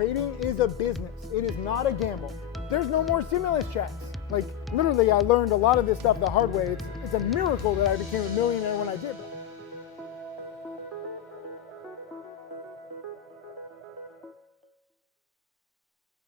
Trading is a business. It is not a gamble. There's no more stimulus checks. Like, literally, I learned a lot of this stuff the hard way. It's a miracle that I became a millionaire when I did that.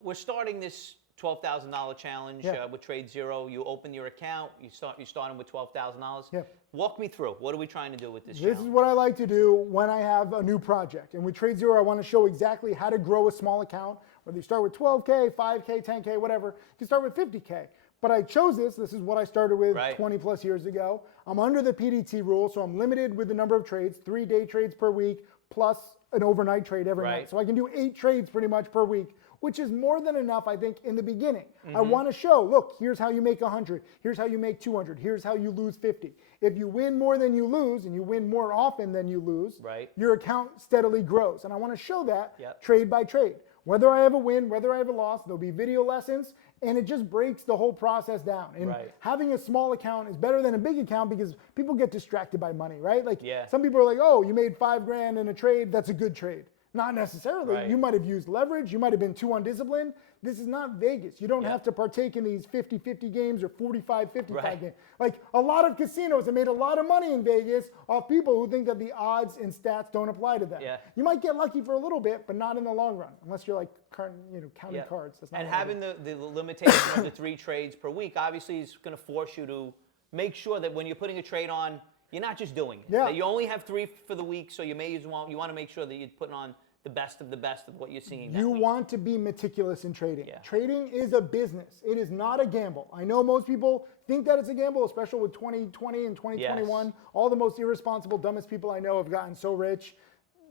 We're starting this $12,000 challenge with TradeZero. You open your account. You're starting with $12,000. Yeah. Walk me through. What are we trying to do with this This challenge? is what I like to do when I have a new project. And with TradeZero, I want to show exactly how to grow a small account. Whether you start with 12K, 5K, 10K, whatever, you can start with 50K. But I chose this. This is what I started with 20 plus years ago. I'm under the PDT rule, so I'm limited with the number of trades, 3-day trades per week, plus an overnight trade every night. So I can do 8 trades pretty much per week, which is more than enough, I think, in the beginning. I want to show, look, here's how you make 100. Here's how you make 200. Here's how you lose 50. If you win more than you lose, and you win more often than you lose, your account steadily grows. And I want to show that trade by trade. Whether I have a win, whether I have a loss, there'll be video lessons, and it just breaks the whole process down. And having a small account is better than a big account because people get distracted by money, right? Like some people are like, oh, you made $5,000 in a trade, that's a good trade. Not necessarily. You might have used leverage. You might have been too undisciplined. This is not Vegas. You don't have to partake in these 50-50 games or 45-55 games. Like a lot of casinos have made a lot of money in Vegas off people who think that the odds and stats don't apply to them. You might get lucky for a little bit, but not in the long run, unless you're like counting cards. That's not and having the limitation of the 3 trades per week obviously is going to force you to make sure that when you're putting a trade on, you're not just doing it. That you only have 3 for the week, so you want to make sure that you're putting on the best of what you're seeing. You want to be meticulous in trading. Trading is a business. It is not a gamble. I know most people think that it's a gamble, especially with 2020 and 2021. All the most irresponsible, dumbest people I know have gotten so rich.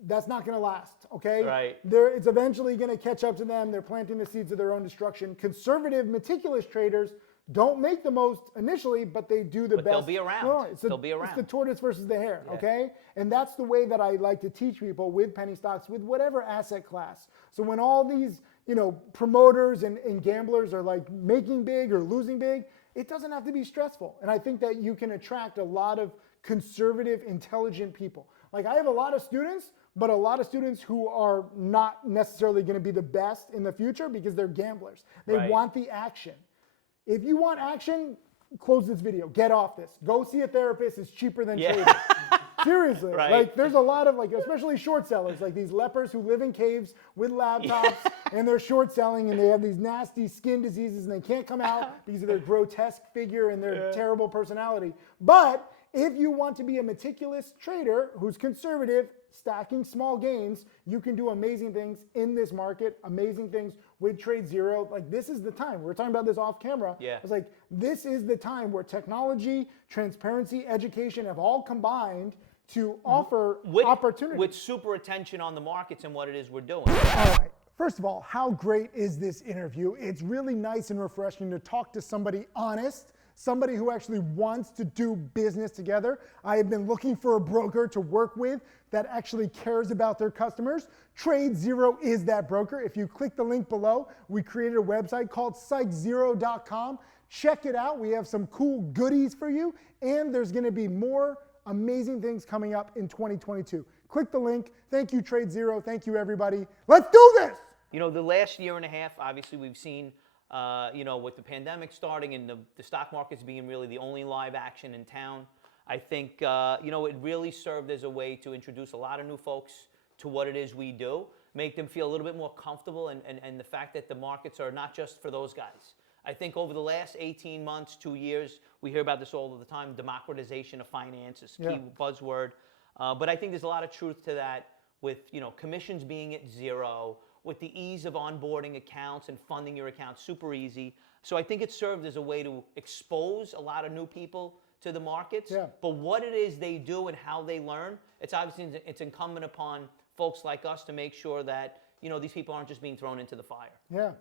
That's not going to last, okay? It's eventually going to catch up to them. They're planting the seeds of their own destruction. Conservative, meticulous traders don't make the most initially, but they do the best. They'll be around. They'll be around. It's the tortoise versus the hare, okay? And that's the way that I like to teach people with penny stocks, with whatever asset class. So when all these, promoters and gamblers are like making big or losing big, it doesn't have to be stressful. And I think that you can attract a lot of conservative, intelligent people. Like I have a lot of students, but a lot of students who are not necessarily going to be the best in the future because they're gamblers. They want the action. If you want action, close this video. Get off this. Go see a therapist. It's cheaper than trading. Seriously. Like there's a lot of especially short sellers, like these lepers who live in caves with laptops and they're short selling and they have these nasty skin diseases and they can't come out because of their grotesque figure and their terrible personality. But if you want to be a meticulous trader who's conservative, stacking small gains, you can do amazing things in this market, amazing things with TradeZero. Like this is the time. We're talking about this off camera. It's like this is the time where technology, transparency, education have all combined to offer opportunity. With super attention on the markets and what it is we're doing. All right. First of all, how great is this interview? It's really nice and refreshing to talk to somebody honest, somebody who actually wants to do business together. I have been looking for a broker to work with that actually cares about their customers. TradeZero is that broker. If you click the link below, we created a website called Sykes0.com. Check it out. We have some cool goodies for you, and there's going to be more amazing things coming up in 2022. Click the link. Thank you, TradeZero. Thank you, everybody. Let's do this! The last year and a half, obviously, we've seen with the pandemic starting and the stock markets being really the only live action in town, I think, it really served as a way to introduce a lot of new folks to what it is we do, make them feel a little bit more comfortable and the fact that the markets are not just for those guys. I think over the last 18 months, 2 years, we hear about this all the time, democratization of finance is key buzzword. But I think there's a lot of truth to that with, commissions being at zero, with the ease of onboarding accounts and funding your accounts, super easy. So I think it served as a way to expose a lot of new people to the markets. But what it is they do and how they learn, it's obviously it's incumbent upon folks like us to make sure that these people aren't just being thrown into the fire.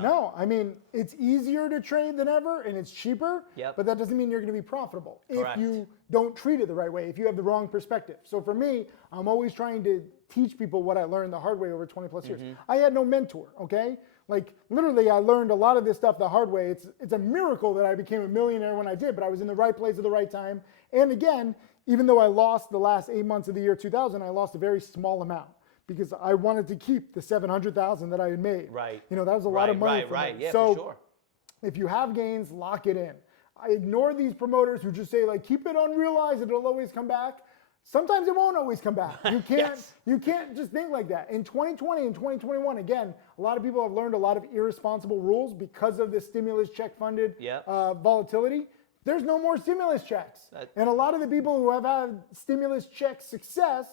No, I mean, it's easier to trade than ever and it's cheaper, but that doesn't mean you're going to be profitable if you don't treat it the right way, if you have the wrong perspective. So for me, I'm always trying to teach people what I learned the hard way over 20 plus years. I had no mentor, okay? Like literally I learned a lot of this stuff the hard way. It's a miracle that I became a millionaire when I did, but I was in the right place at the right time. And again, even though I lost the last 8 months of the year 2000, I lost a very small amount. because I wanted to keep the 700,000 that I had made. Right. You know, that was a lot of money for me. Yeah, so for sure. if you have gains, lock it in. I ignore these promoters who just say like, keep it unrealized, it'll always come back. Sometimes it won't always come back. You can't, Yes. you can't just think like that. In 2020 and 2021, again, a lot of people have learned a lot of irresponsible rules because of the stimulus check funded volatility. There's no more stimulus checks. And a lot of the people who have had stimulus check success,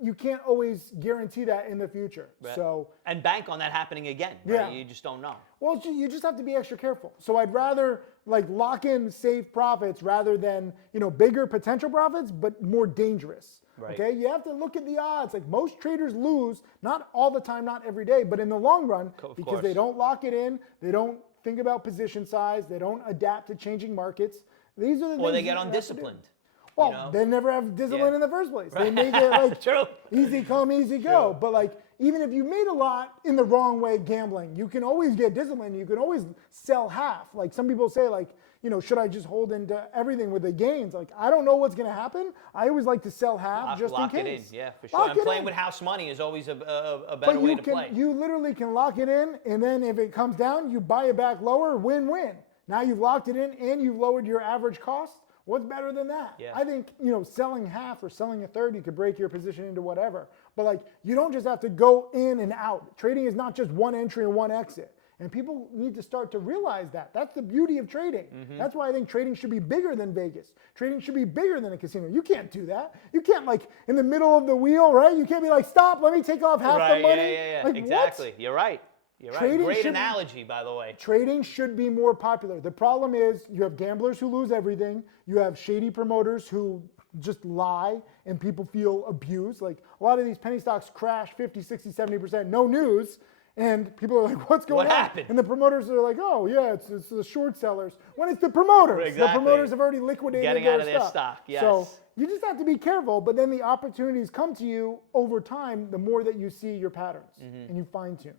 you can't always guarantee that in the future. Right. So and bank on that happening again. Right? Yeah. You just don't know. Well, you just have to be extra careful. So I'd rather like lock in safe profits rather than, you know, bigger potential profits, but more dangerous. Right. Okay, you have to look at the odds. Like most traders lose, not all the time, not every day, but in the long run, because they don't lock it in, they don't think about position size, they don't adapt to changing markets. These are the things. Or they get undisciplined. Well, you know? they never have discipline in the first place. They Right. make it like True. easy come, easy go. True. But like, even if you made a lot in the wrong way gambling, you can always get disciplined. You can always sell half. Like some people say, like, you know, should I just hold into everything with the gains? Like, I don't know what's going to happen. I always like to sell half just lock in it case. in, yeah, for sure. Lock And it playing in. with house money is always a better But way you to can, play. you literally can lock it in, and then if it comes down, you buy it back lower, win-win. Now you've locked it in, and you've lowered your average cost. What's better than that? Yeah. I think, you know, selling half or selling a third, you could break your position into whatever. But like, you don't just have to go in and out. Trading is not just one entry and one exit. And people need to start to realize that. That's the beauty of trading. That's why I think trading should be bigger than Vegas. Trading should be bigger than a casino. You can't do that. You can't like in the middle of the wheel, right? You can't be like, stop, let me take off half the money. Yeah. Like, Exactly. what? You're right. You're right. Trading Great should- analogy, by the way. Trading should be more popular. The problem is you have gamblers who lose everything. You have shady promoters who just lie and people feel abused. Like a lot of these penny stocks crash 50, 60, 70%, no news. And people are like, what's going on? What happened? And the promoters are like, oh, yeah, it's the short sellers. When it's the promoters. Exactly. The promoters have already liquidated Getting their out of their stuff. stock, yes. So you just have to be careful, but then the opportunities come to you over time the more that you see your patterns and you fine tune.